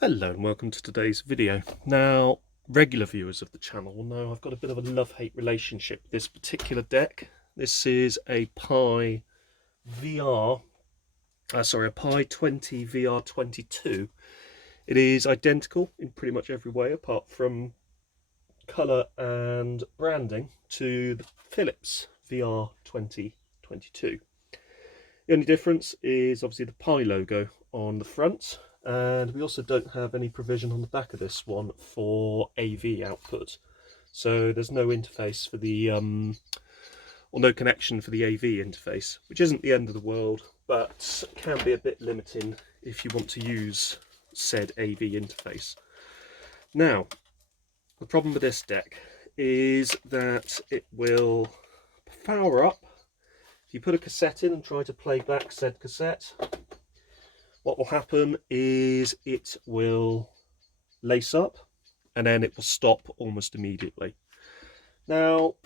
Hello and welcome to today's video. Now, regular viewers of the channel will know I've got a bit of a love-hate relationship with this particular deck. This is a PYE VR, a PYE 20 VR 22. It is identical in pretty much every way apart from colour and branding to the Philips VR 2022. The only difference is obviously the PYE logo on the front, and we also don't have any provision on the back of this one for AV output. So there's no interface for the, or no connection for the AV interface, which isn't the end of the world, but can be a bit limiting if you want to use said AV interface. Now, the problem with this deck is that it will power up. If you put a cassette in and try to play back said cassette, what will happen is it will lace up and then it will stop almost immediately. Now,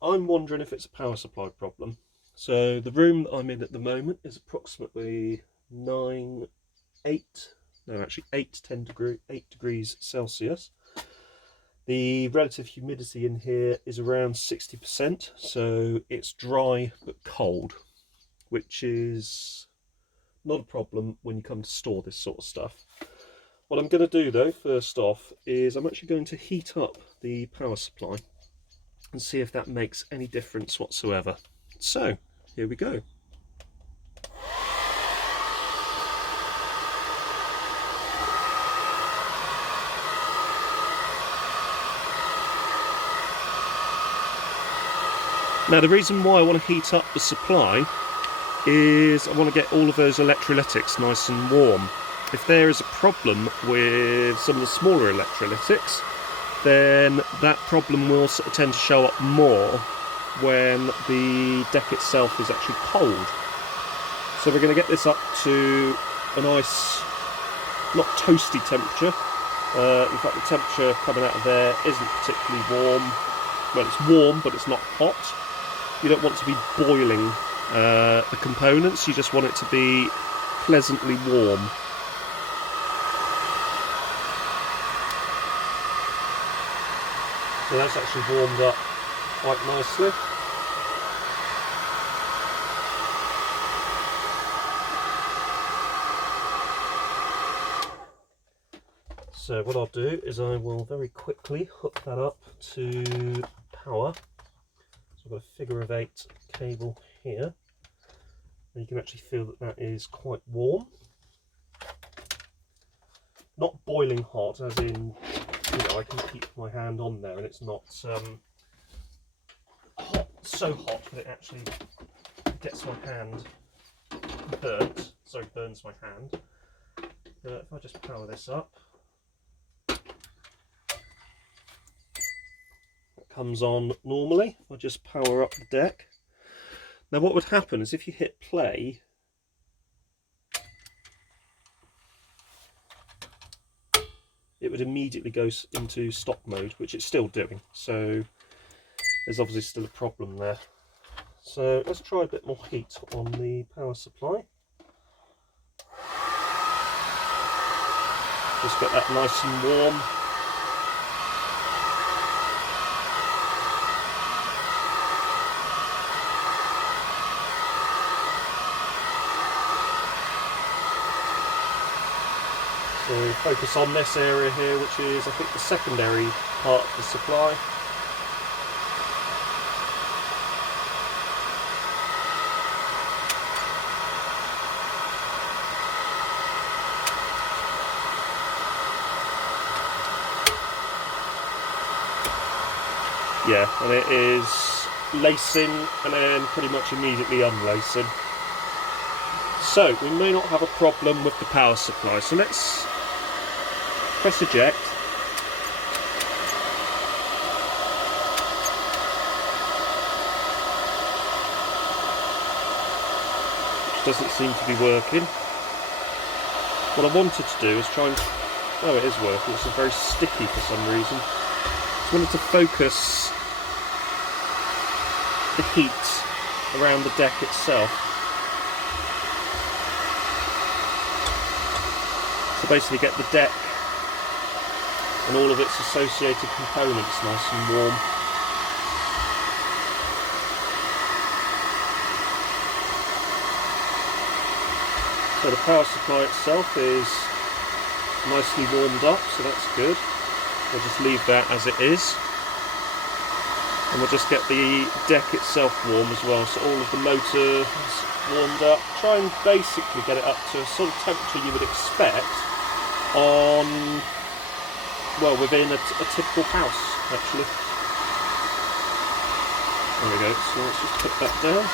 I'm wondering if it's a power supply problem. So the room that I'm in at the moment is approximately 8 degrees Celsius. The relative humidity in here is around 60%, so it's dry but cold, which is not a problem when you come to store this sort of stuff. What I'm going to do though, first off, is I'm actually going to heat up the power supply and see if that makes any difference whatsoever. So, here we go. Now, the reason why I want to heat up the supply is I want to get all of those electrolytics nice and warm. If there is a problem with some of the smaller electrolytics, then that problem will tend to show up more when the deck itself is actually cold. So we're going to get this up to a nice, not toasty temperature. In fact, the temperature coming out of there isn't particularly warm. Well, it's warm, but it's not hot. You don't want to be boiling the components, you just want it to be pleasantly warm. So that's actually warmed up quite nicely. So what I'll do is I will very quickly hook that up to power. So I've got a figure of 8 cable here. And you can actually feel that that is quite warm. Not boiling hot, as in, you know, I can keep my hand on there and it's not hot, so hot that it actually gets my hand burnt. Sorry, burns my hand. If I just power this up, it comes on normally. If I just power up the deck. Now what would happen is if you hit play, it would immediately go into stop mode, which it's still doing. So there's obviously still a problem there. So let's try a bit more heat on the power supply. Just get that nice and warm. So focus on this area here, which is, I think, the secondary part of the supply. Yeah, and it is lacing and then pretty much immediately unlacing. So we may not have a problem with the power supply, so let's press eject. Which doesn't seem to be working. What I wanted to do is try and... Oh, it is working. It's very sticky for some reason. I wanted to focus the heat around the deck itself. So basically get the deck and all of its associated components nice and warm. So the power supply itself is nicely warmed up, so that's good. We'll just leave that as it is. And we'll just get the deck itself warm as well, so all of the motor is warmed up. Try and basically get it up to a sort of temperature you would expect on, well, within a typical house, actually. There we go, so let's just put that down.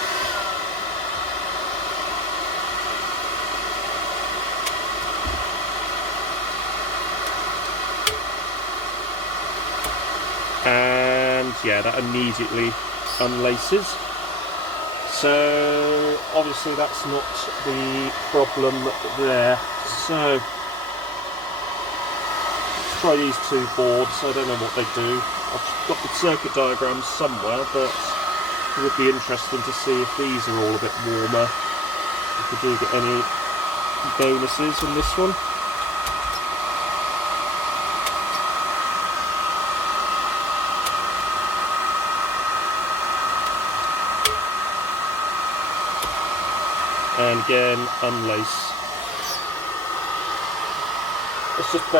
And yeah, that immediately unlaces. So obviously that's not the problem there. So let's try these two boards. I don't know what they do. I've got the circuit diagrams somewhere, but it would be interesting to see if these are all a bit warmer, if we do get any bonuses on this one. And again, unlace. Let's just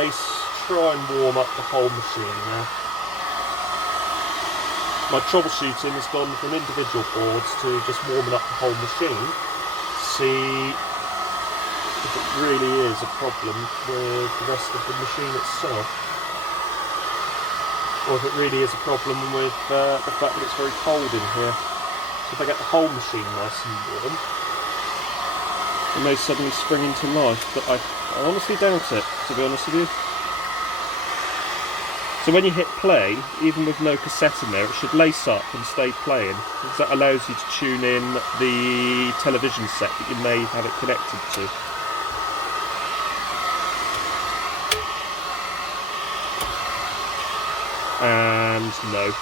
try and warm up the whole machine now. My troubleshooting has gone from individual boards to just warming up the whole machine to see if it really is a problem with the rest of the machine itself, or if it really is a problem with the fact that it's very cold in here. So if I get the whole machine nice and warm, it may suddenly spring into life, but I honestly doubt it, to be honest with you. So when you hit play, even with no cassette in there, it should lace up and stay playing, because that allows you to tune in the television set that you may have it connected to. And no.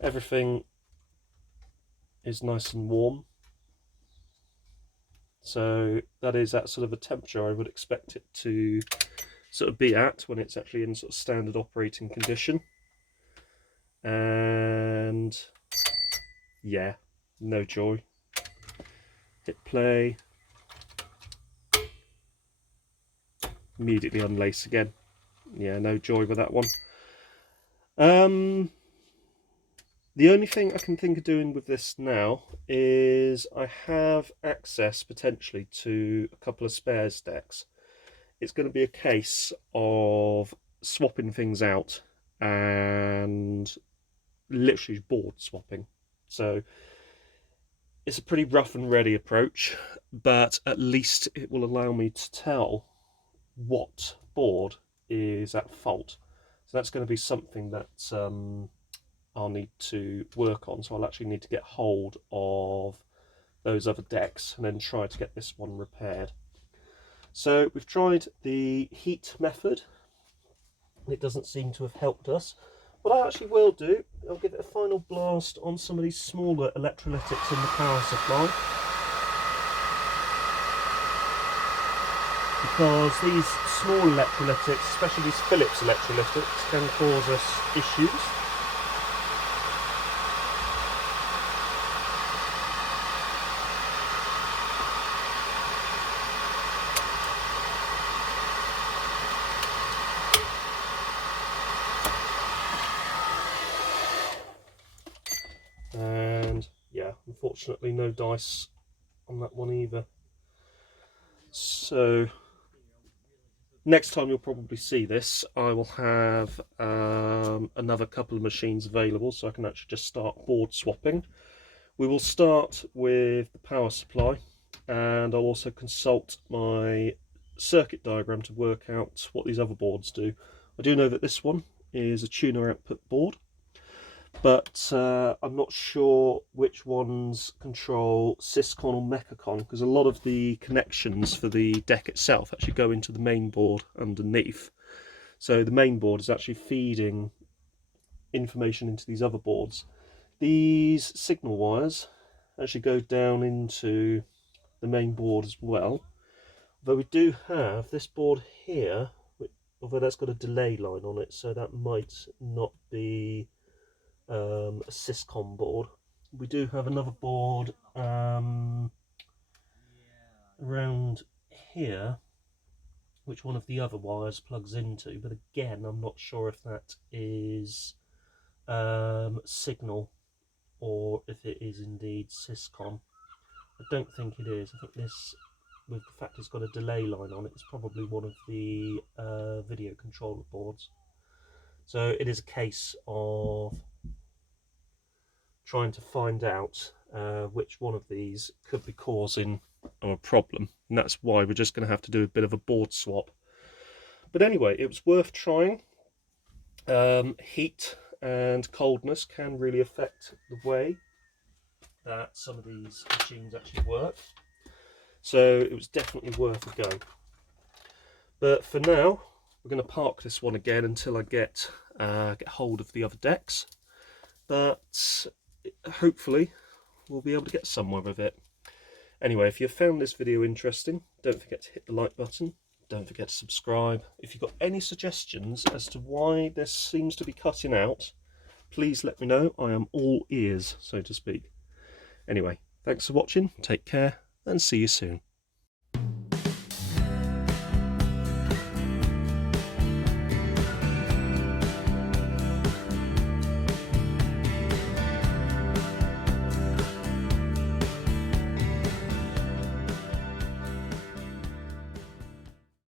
Everything is nice and warm. So that is at sort of a temperature I would expect it to sort of be at when it's actually in sort of standard operating condition. And yeah, no joy. Hit play. Immediately unlace again. Yeah, no joy with that one. The only thing I can think of doing with this now is I have access potentially to a couple of spares decks. It's going to be a case of swapping things out and literally board swapping. So it's a pretty rough and ready approach, but at least it will allow me to tell what board is at fault. So that's going to be something that I'll need to work on. So I'll actually need to get hold of those other decks and then try to get this one repaired. So we've tried the heat method. It doesn't seem to have helped us. What I actually will do, I'll give it a final blast on some of these smaller electrolytics in the power supply, because these small electrolytics, especially these Philips electrolytics, can cause us issues. And yeah, unfortunately no dice on that one either. So next time you'll probably see this, I will have another couple of machines available, so I can actually just start board swapping. We will start with the power supply, and I'll also consult my circuit diagram to work out what these other boards do. I do know that this one is a tuner output board, but I'm not sure which ones control Syscon or Mechacon, because a lot of the connections for the deck itself actually go into the main board underneath. So the main board is actually feeding information into these other boards. These signal wires actually go down into the main board as well. Though we do have this board here, although that's got a delay line on it, so that might not be a Syscon board. We do have another board around here, which one of the other wires plugs into, but again, I'm not sure if that is signal or if it is indeed Syscon. I don't think it is. I think this, with the fact it's got a delay line on it, is probably one of the video controller boards. So it is a case of trying to find out which one of these could be causing a problem, and that's why we're just going to have to do a bit of a board swap. But anyway, it was worth trying. Heat and coldness can really affect the way that some of these machines actually work, so it was definitely worth a go. But for now, we're going to park this one again until I get hold of the other decks, but hopefully we'll be able to get somewhere with it. Anyway, if you found this video interesting, don't forget to hit the like button, don't forget to subscribe. If you've got any suggestions as to why this seems to be cutting out, please let me know. I am all ears, so to speak. Anyway, thanks for watching, take care, and see you soon.